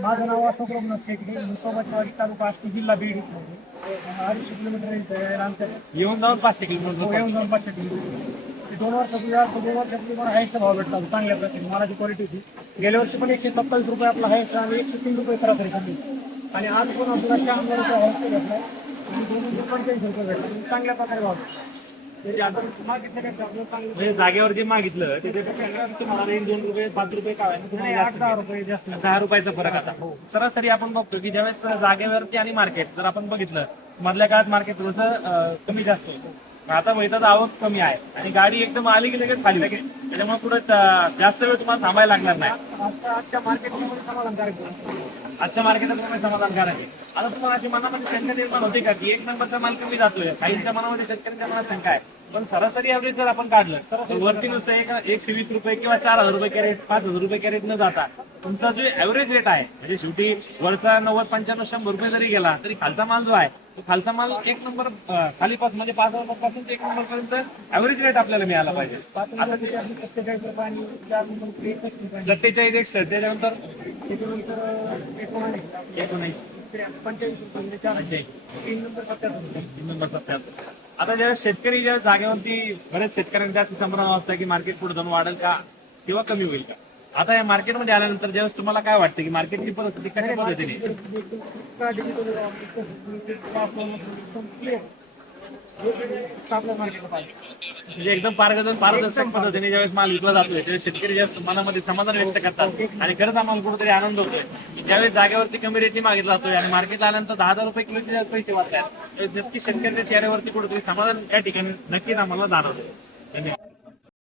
माझं नाव अशोक रघुनाथ शेट्टी, मी सोबतवाडी तालुका आष्टी जिल्हा बीड इथला आहे. 250 किलोमीटर आहे आमच्या. येऊन जाऊन 500 किलोमीटर. येऊन जाऊन 500 किलोमीटर. 2 वर्षापूर्वी मला हायचा भाव भेटला होता, चांगल्या प्रकारे मालाची क्वालिटी होती. गेल्या वर्षी पण 127 रुपये आपला हायचा आणि 103 रुपये सरासरी सांगितली. आणि आज पण आपल्याला 100 रुपये हायचा भेटला आणि 245 रुपये भेटला. चांगल्या प्रकारे भाव भेटला. म्हणजे आता मागितलं काय आपलं चांगलं म्हणजे जागेवर जे मागितलं त्याच्यापेक्षा तुम्हाला 1-2 रुपये 5 रुपये काय नाही, 8-10 रुपये जास्त. 10 रुपयाचा फरक असा. सरासरी आपण बघतो की ज्यावेळेस जागेवरती आणि मार्केट जर आपण बघितलं मधल्या काळात मार्केट थोडंसं कमी जास्त होतं. आता वैताचं आवक कमी आहे आणि गाडी एकदम आली की लगेच खाली लगेच, त्याच्यामुळे पुढे जास्त वेळ तुम्हाला थांबायला लागणार नाही. आजच्या मार्केटमध्ये समाधानकारक आहे. आजच्या मार्केटात तुम्ही समाधानकारक आहे. आता तुम्हाला अशी मनामध्ये शंका निर्माण होते का की एक नंबरचा माल कमी जातोय, काहींच्या मनामध्ये शेतकऱ्यांच्या मनात शंका आहे. पण सरासरी ॲव्हरेज जर आपण काढलं तर वरती नुसतं 120 रुपये किंवा 4000 रुपये कॅरेट 5000 रुपये कॅरेट न जाता तुमचा जो ॲव्हरेज रेट आहे म्हणजे शेवटी वरचा 90-95-100 रुपये जरी गेला तरी खालचा माल जो आहे तो खालचा माल एक नंबर खालीपासून म्हणजे 5000 पासून ते 1 नंबर पर्यंत ॲव्हरेज रेट आपल्याला मिळाला पाहिजे. आता त्याची आपली 47 रुपये आणि 4 नंबर 61 रुपये. 47 61 त्याच्यानंतर त्याच्यानंतर 19 45 रुपये म्हणजे 4 3 नंबर 77 रुपये. 3 नंबर 77. आता ज्या शेतकरी ज्या जागेवरती बरेच शेतकऱ्यांचा असं संभ्रम असतं की मार्केट पुढे जाऊन वाढेल का किंवा कमी होईल का. आता या मार्केटमध्ये आल्यानंतर ज्यावेळेस तुम्हाला काय वाटतं की मार्केटची परिस्थिती कशा पद्धतीने म्हणजे एकदम पारदर्शक पद्धतीने ज्यावेळेस माल विकला जातोय त्यावेळेस शेतकरी ज्या मनामध्ये समाधान व्यक्त करतात आणि खरंच आम्हाला कुठेतरी आनंद होतोय की ज्यावेळेस जागेवरती कमी रेटने मागितला जातोय आणि मार्केटला आल्यानंतर 10,000 रुपये किलोचे पैसे वाटतात नक्की शेतकऱ्यांच्या चेहऱ्यावरती कुठेतरी समाधान या ठिकाणी नक्कीच आम्हाला जाणवतं. धन्यवाद.